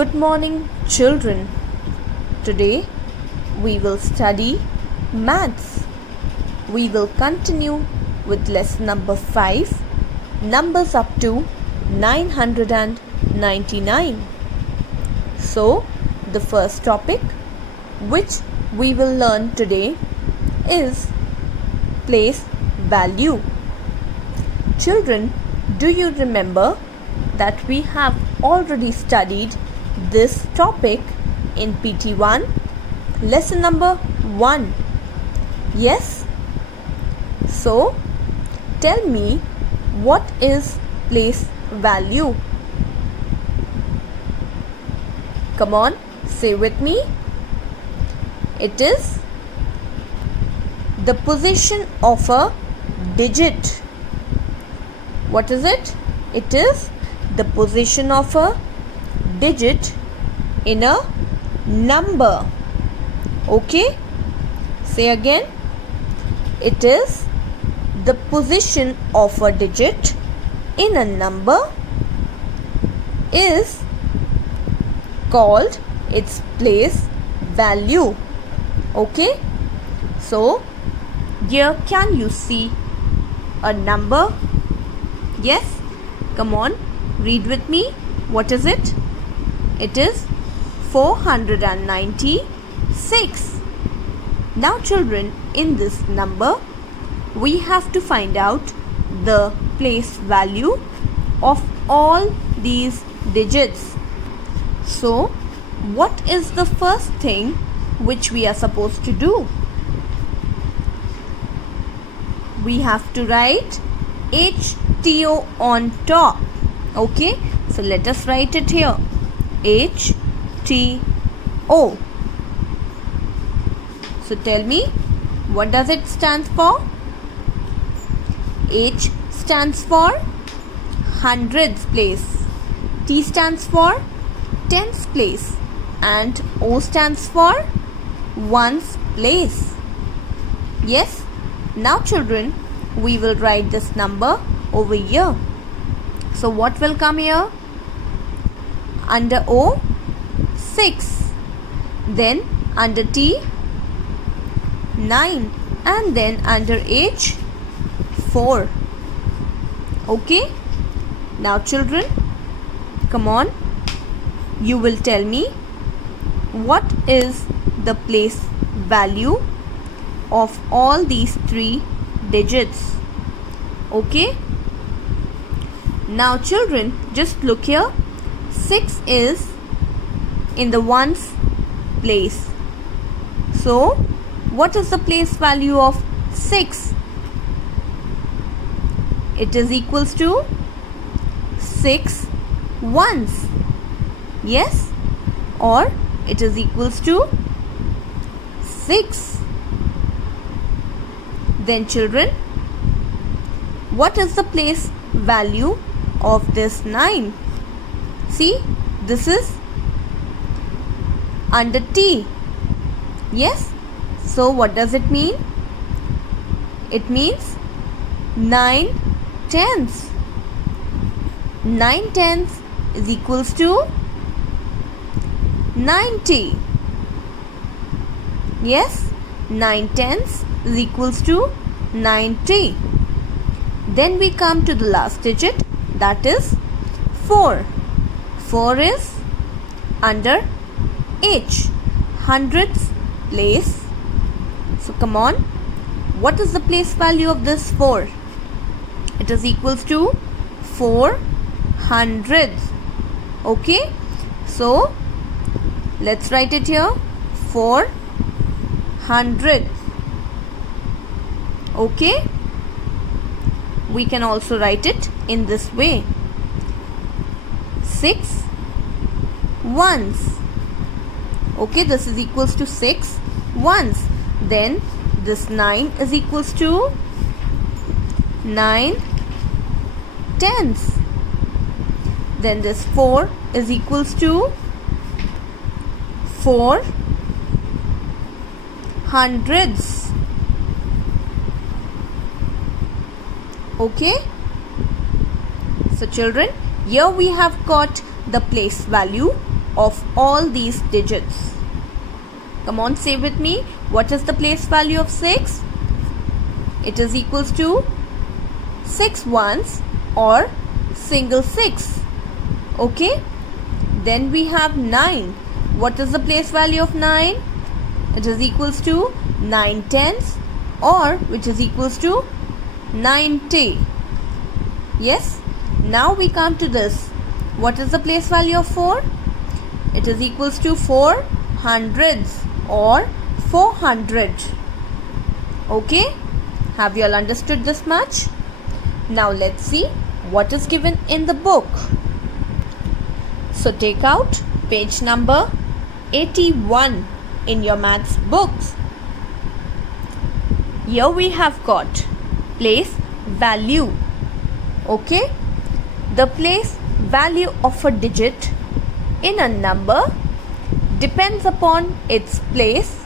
Good morning, children. Today we will study maths. We will continue with lesson number 5, numbers up to 999. So, the first topic which we will learn today is place value. Children, do you remember that we have already studied this topic in PT1, lesson number 1? Yes? So, tell me, what is place value? Come on, say with me. It is the position of a digit. What is it? It is the position of a digit in a number. Okay? Say again. It is the position of a digit in a number is called its place value. Okay? So, here can you see a number? Yes? Come on, read with me. What is it? It is 496. Now children, in this number, we have to find out the place value of all these digits. So, what is the first thing which we are supposed to do? We have to write HTO on top. Okay, so let us write it here. HTO. So tell me, what does it stand for? H stands for hundreds place, T stands for tens place, and O stands for ones place. Yes? Now children, we will write this number over here. So what will come here? Under O, 6. Then under T, 9. And then under H, 4. Okay? Now children, come on. You will tell me, what is the place value of all these three digits? Okay? Now children, just look here. 6 is in the ones place. So, what is the place value of 6? It is equals to 6 ones. Yes? Or it is equals to 6. Then children, what is the place value of this 9? See, this is under T. Yes? So what does it mean? It means 9 tenths. 9 tenths is equals to 90. Yes? 9 tenths is equals to 90. Then we come to the last digit, that is 4. 4 is under H, hundreds place. So come on, what is the place value of this 4? It is equals to 4 hundredths. Okay, so let's write it here, 4 hundredths. Okay, we can also write it in this way, 6 ones. Okay, this is equals to 6 ones. Then this 9 is equals to 9 tenths. Then this 4 is equals to 4 hundredths. Okay, so children, here we have got the place value of all these digits? Come on, say with me. What is the place value of 6? It is equals to 6 ones or single 6. Okay. Then we have 9. What is the place value of 9? It is equals to 9 tens or which is equals to 90. Yes. Now we come to this. What is the place value of 4? It is equals to 4 hundreds or 400. Okay. Have you all understood this much? Now let's see what is given in the book. So take out page number 81 in your maths books. Here we have got place value. Okay. The place value of a digit in a number depends upon its place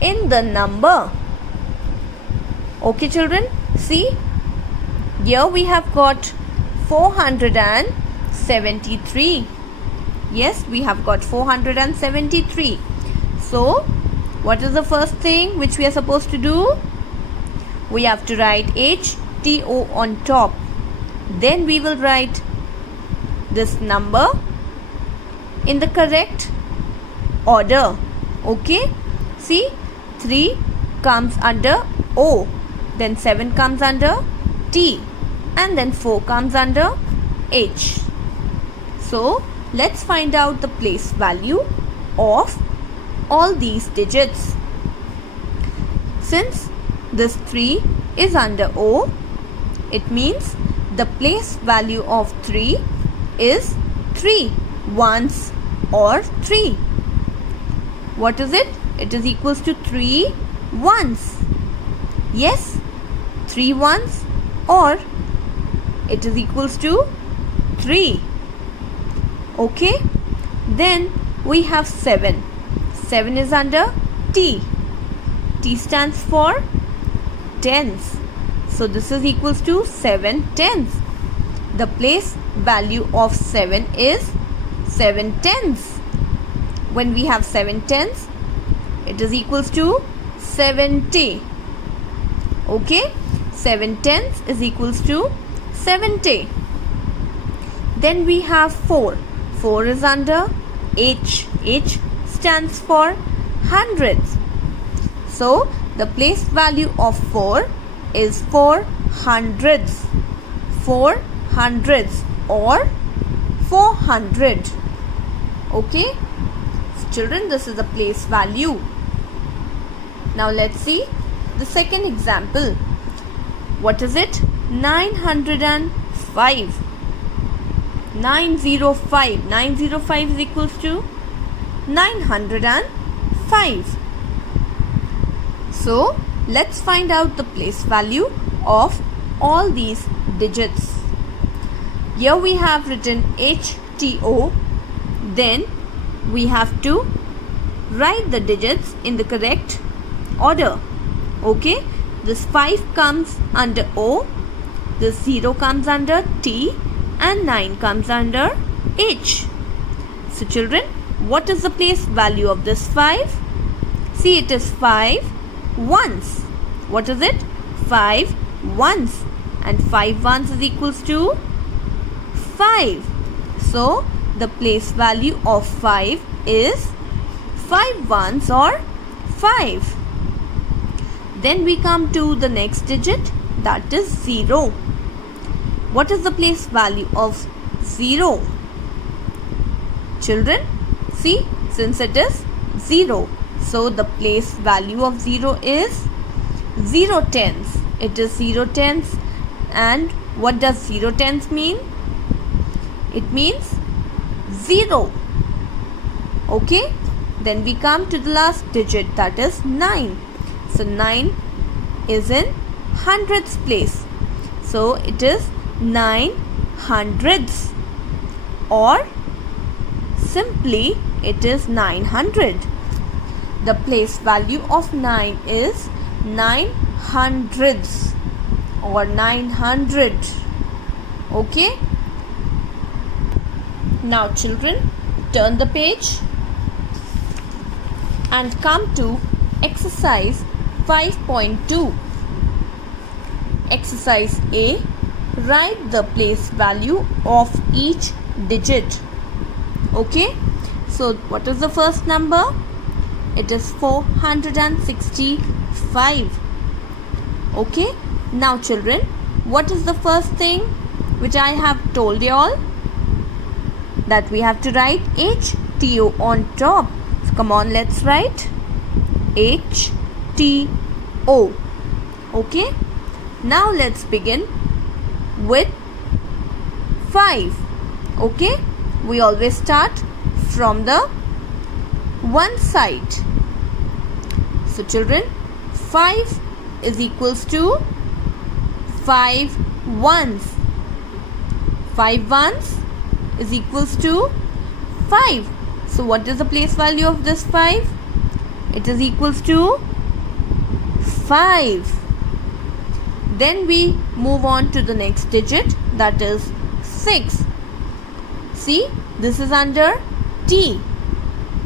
in the number. Okay children, see, here we have got 473. Yes, we have got 473. So, what is the first thing which we are supposed to do? We have to write HTO on top. Then we will write this number in the correct order. Okay, see, 3 comes under O, then 7 comes under T, and then 4 comes under H. So let's find out the place value of all these digits. Since this 3 is under O, it means the place value of 3 is 3 ones or 3. What is it? It is equals to 3 ones. Yes, 3 ones or it is equals to 3. Okay. Then we have 7. 7 is under T. T stands for tens. So this is equals to 7 tens. The place value of 7 is 7 tens. When we have 7 tens, it is equals to 70. Okay. 7 tens is equals to 70. Then we have 4. 4 is under H. H stands for hundreds. So the place value of 4 is 4 hundreds. 4 hundreds or 400. Okay. So children, this is the place value. Now let's see the second example. What is it? 905. 905. 905 is equals to 905. So let's find out the place value of all these digits. Here we have written HTO. Then we have to write the digits in the correct order. Okay. This 5 comes under O. This 0 comes under T. And 9 comes under H. So children, what is the place value of this 5? See, it is 5 ones. What is it? 5 ones. And 5 ones is equals to 5. So the place value of 5 is 5 ones or 5. Then we come to the next digit, that is 0. What is the place value of 0? Children, see, since it is 0, so the place value of 0 is 0 tens. It is 0 tens. And what does 0 tens mean? It means 0. Okay. Then we come to the last digit, that is 9. So 9 is in hundreds place. So it is 9 hundredths, or simply it is 900. The place value of 9 is 9 hundredths or 900. Okay. Now children, turn the page and come to exercise 5.2. Exercise A. Write the place value of each digit. Okay, so what is the first number? It is 465. Okay, now children, what is the first thing which I have told you all? That we have to write HTO on top. So come on, let's write HTO. Okay, now let's begin with 5. Okay, we always start from the one side. So children, 5 is equals to 5 ones. 5 ones is equals to 5. So what is the place value of this 5? It is equals to 5. Then we move on to the next digit, that is 6. See, this is under T.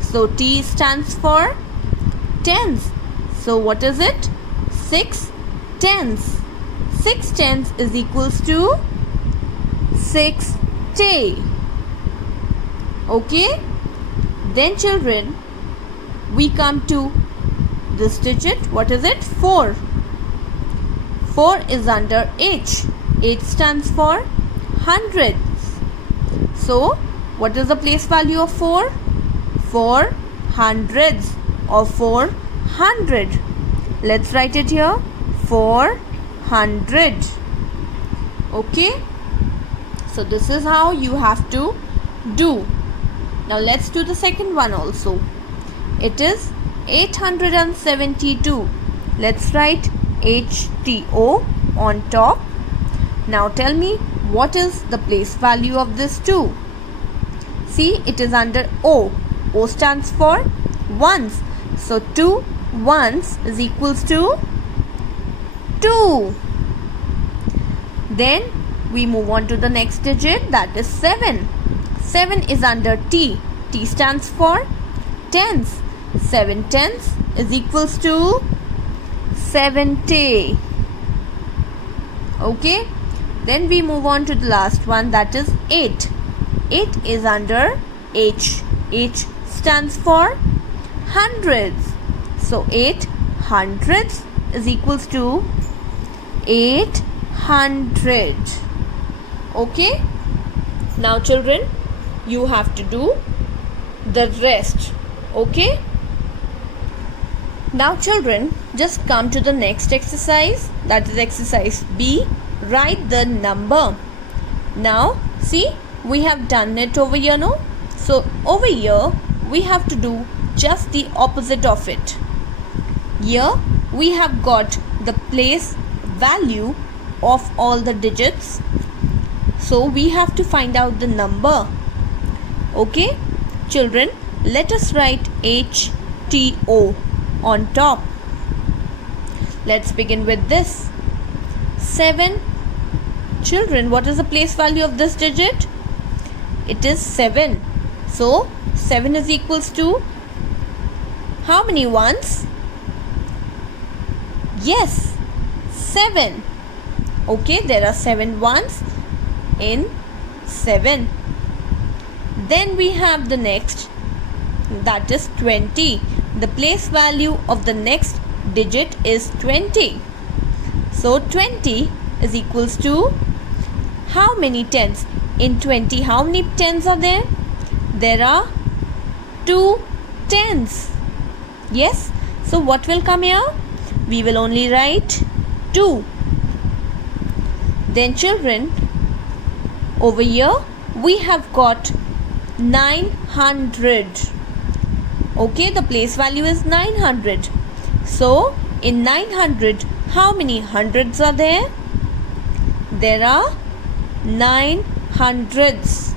So T stands for tens. So what is it? 6 tens. 6 tens is equals to 60. Okay. Then children, we come to this digit. What is it? 4. 4 is under H. H stands for hundreds. So what is the place value of 4? 4 hundreds or 400. Let's write it here. 400. Okay. So this is how you have to do. Now let's do the second one also. It is 872. Let's write HTO on top. Now tell me, what is the place value of this 2? See, it is under O. O stands for ones. So 2 ones is equals to 2. Then we move on to the next digit, that is 7. 7 is under T. T stands for tens. 7 tens is equals to 70. Okay. Then we move on to the last one, that is 8. 8 is under H. H stands for hundreds. So 8 hundreds is equals to 800. Okay. Now children, you have to do the rest. Okay. Now children, just come to the next exercise, that is exercise B. Write the number. Now see, we have done it over here, no? So over here we have to do just the opposite of it. Here we have got the place value of all the digits. So we have to find out the number. Okay, children, let us write HTO on top. Let's begin with this. 7. Children, what is the place value of this digit? It is 7. So 7 is equals to how many ones? Yes, 7. Okay, there are 7 ones in 7. Then we have the next, that is 20. The place value of the next digit is 20. So 20 is equals to how many tens? In 20, how many tens are there? There are 2 tens. Yes. So what will come here? We will only write 2. Then children, over here we have got 900. Okay, the place value is 900. So in 900, how many hundreds are there? There are 9 hundreds.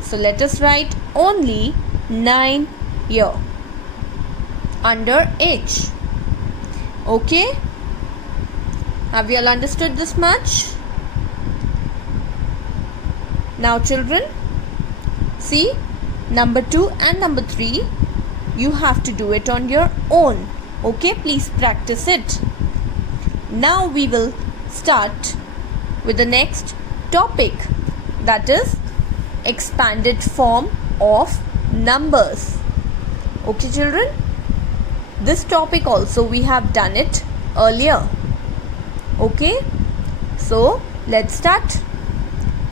So let us write only 9 here under H. Okay, have you all understood this much? Now children, see, Number 2 and number 3, you have to do it on your own. Okay, please practice it. Now we will start with the next topic, that is expanded form of numbers. Okay children, this topic also we have done it earlier. Okay, so let's start.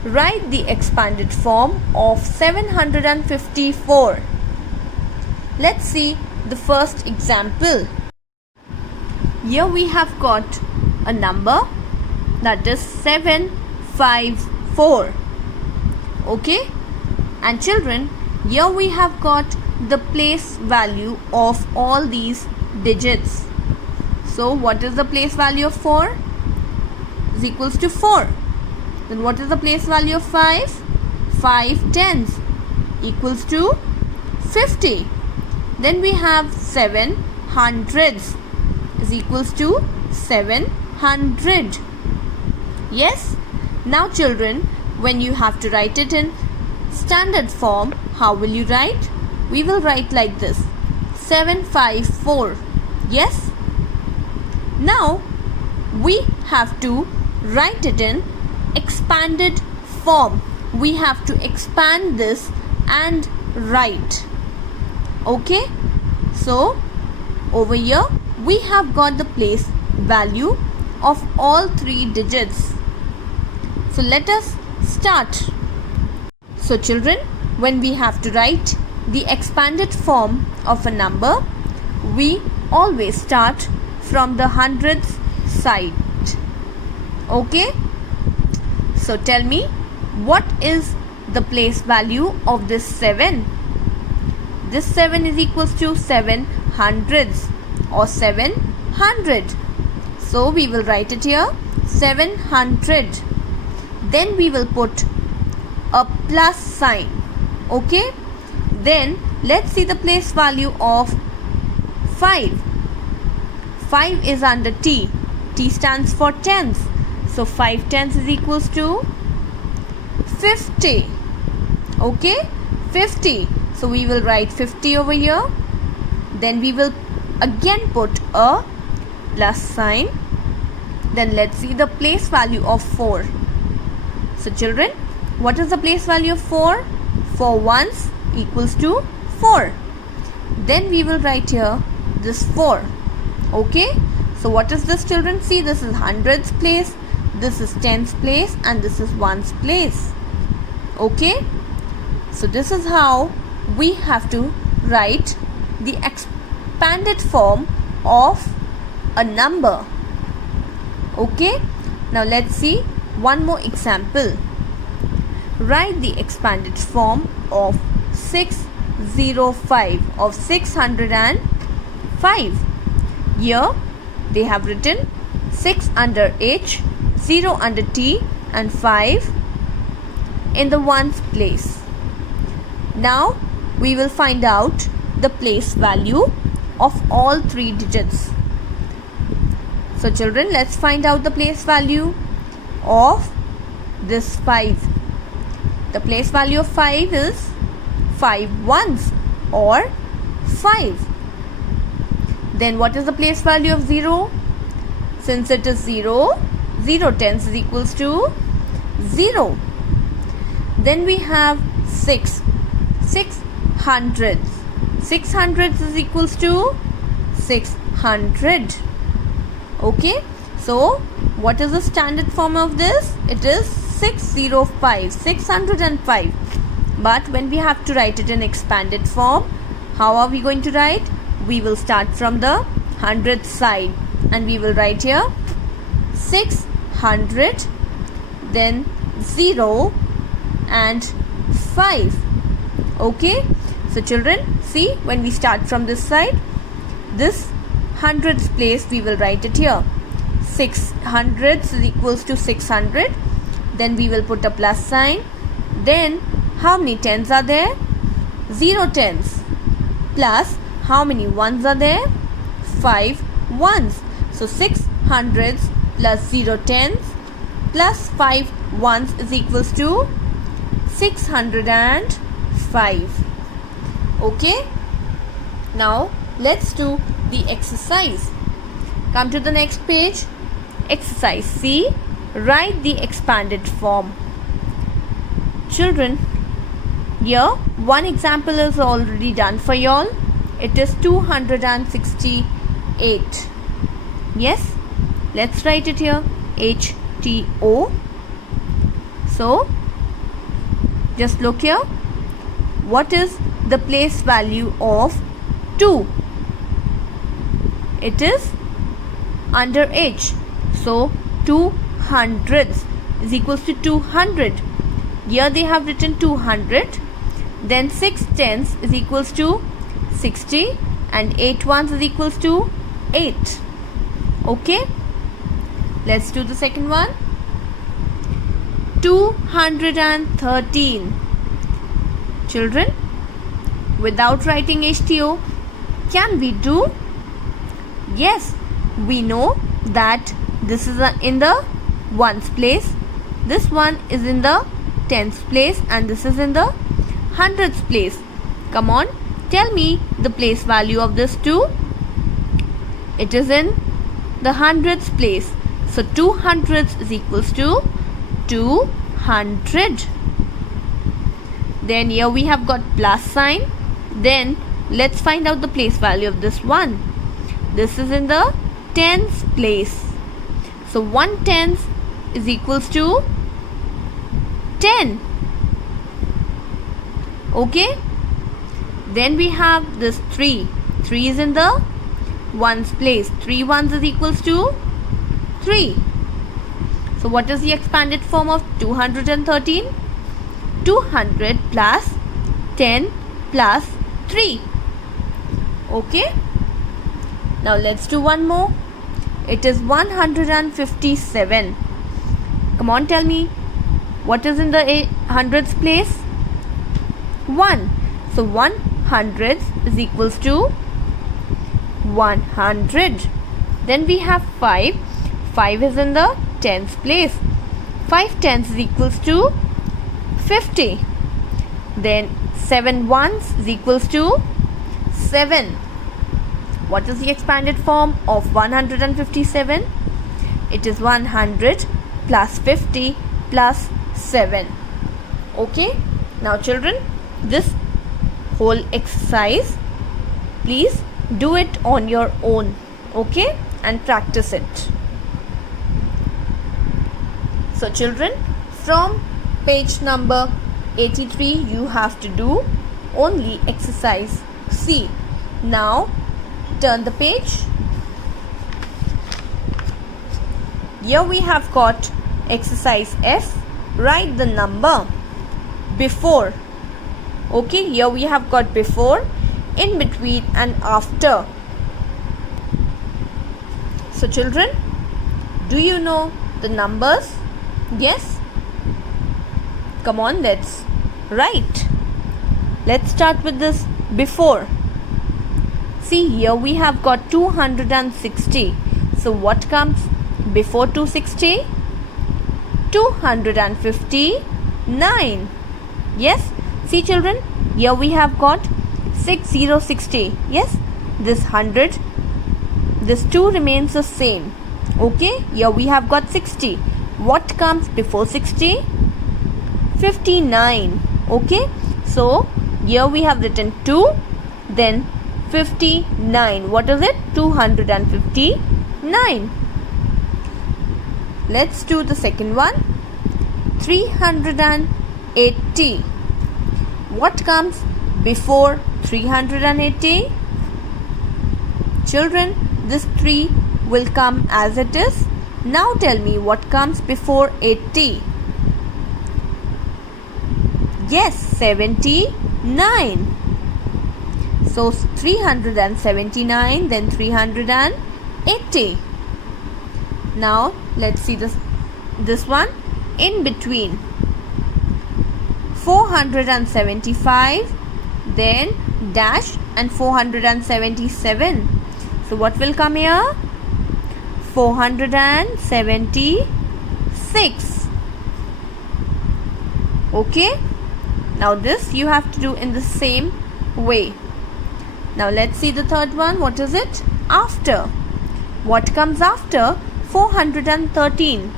Write the expanded form of 754. Let's see the first example. Here we have got a number, that is 754. Okay, and children, here we have got the place value of all these digits. So what is the place value of 4? Is equals to 4. Then what is the place value of 5? 5 tens equals to 50. Then we have 7 hundreds is equals to 700. Yes? Now children, when you have to write it in standard form, how will you write? We will write like this, 754. Yes? Now we have to write it in expanded form. We have to expand this and write. Okay, so over here we have got the place value of all 3 digits. So let us start. So children, when we have to write the expanded form of a number, we always start from the hundredths side. Okay, so tell me, what is the place value of this 7? This 7 is equals to 7 hundredths or 700. So we will write it here, 700. Then we will put a plus sign. Okay, then let's see the place value of 5. 5 is under T. T stands for tens. So 5 tens is equals to 50. Okay, 50. So we will write 50 over here. Then we will again put a plus sign. Then let's see the place value of 4. So children, what is the place value of 4? 4 ones equals to 4. Then we will write here this 4. Okay, so what is this children? See, this is hundreds place, this is tens place, and this is ones place. Okay, so this is how we have to write the expanded form of a number. Okay, now let's see one more example. Write the expanded form of 605 of 605. Here they have written 6 under H, 0 under T, and 5 in the ones place. Now we will find out the place value of all 3 digits. So children, let's find out the place value of this 5. The place value of 5 is 5 ones or 5. Then what is the place value of 0? Since it is 0, 0 tens is equals to 0. Then we have 6. 6 hundredths. 6 hundredths is equals to 600. Okay, so what is the standard form of this? It is 605, 605. But when we have to write it in expanded form, how are we going to write? We will start from the hundredth side and we will write here 600, then 0 and 5. Okay, so children, see, when we start from this side, this hundredths place we will write it here. 6 hundredths is equals to 600. Then we will put a plus sign. Then how many tens are there? 0 tens. Plus how many ones are there? 5 ones. So 6 hundredths plus 0 tens plus 5 ones is equals to 605. Okay? Now let's do the exercise. Come to the next page. Exercise C. Write the expanded form. Children, here one example is already done for y'all. It is 268. Yes, let's write it here. HTO. So just look here. What is the place value of 2? It is under H. So 2 hundredths is equals to 200. Here they have written 200. Then 6 tenths is equals to 60 and 8 ones is equals to 8. Okay. Let's do the second one. 213. Children, without writing HTO, can we do? Yes, we know that this is in the ones place, this one is in the tens place, and this is in the hundreds place. Come on, tell me the place value of this 2. It is in the hundreds place. So 2 hundredths is equals to 200. Then here we have got plus sign. Then let's find out the place value of this one. This is in the tens place. So 1 tenth is equals to 10. Okay. Then we have this 3. 3 is in the ones place. 3 ones is equals to 3. So what is the expanded form of 213? 200 plus 10 plus 3. Okay. Now let's do one more. It is 157. Come on, tell me. What is in the hundreds place? 1. So 1 hundredths is equals to 100. Then we have 5. 5 is in the tens place. 5 tenths is equals to 50. Then 7 ones is equals to 7. What is the expanded form of 157? It is 100 plus 50 plus 7. Okay. Now children, this whole exercise, please do it on your own. Okay. And practice it. So children, from page number 83 you have to do only exercise C. Now turn the page. Here we have got exercise F. Write the number before. Okay, here we have got before, in between and after. So children, do you know the numbers? Yes? Come on, let's write. Let's start with this before. See, here we have got 260. So what comes before 260? 259. Yes? See children, here we have got 6060. Yes? This 100, this 2 remains the same. Okay? Here we have got 60. What comes before 60? 59. Okay? So, here we have written 2, then 59. What is it? 259. Let's do the second one. 380. What comes before 380? Children, this 3 will come as it is. Now tell me what comes before 80. Yes, 79. So 379, then 380. Now let's see this one in between. 475, then dash and 477. So what will come here? 476. Okay. Now this you have to do in the same way. Now let's see the third one. What is it? After. What comes after 413?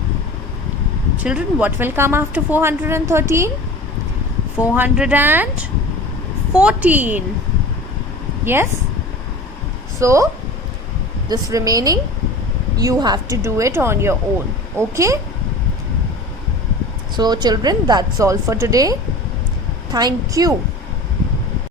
Children, what will come after 413? 414. Yes? So, this remaining, you have to do it on your own. Okay? So, children, that's all for today. Thank you.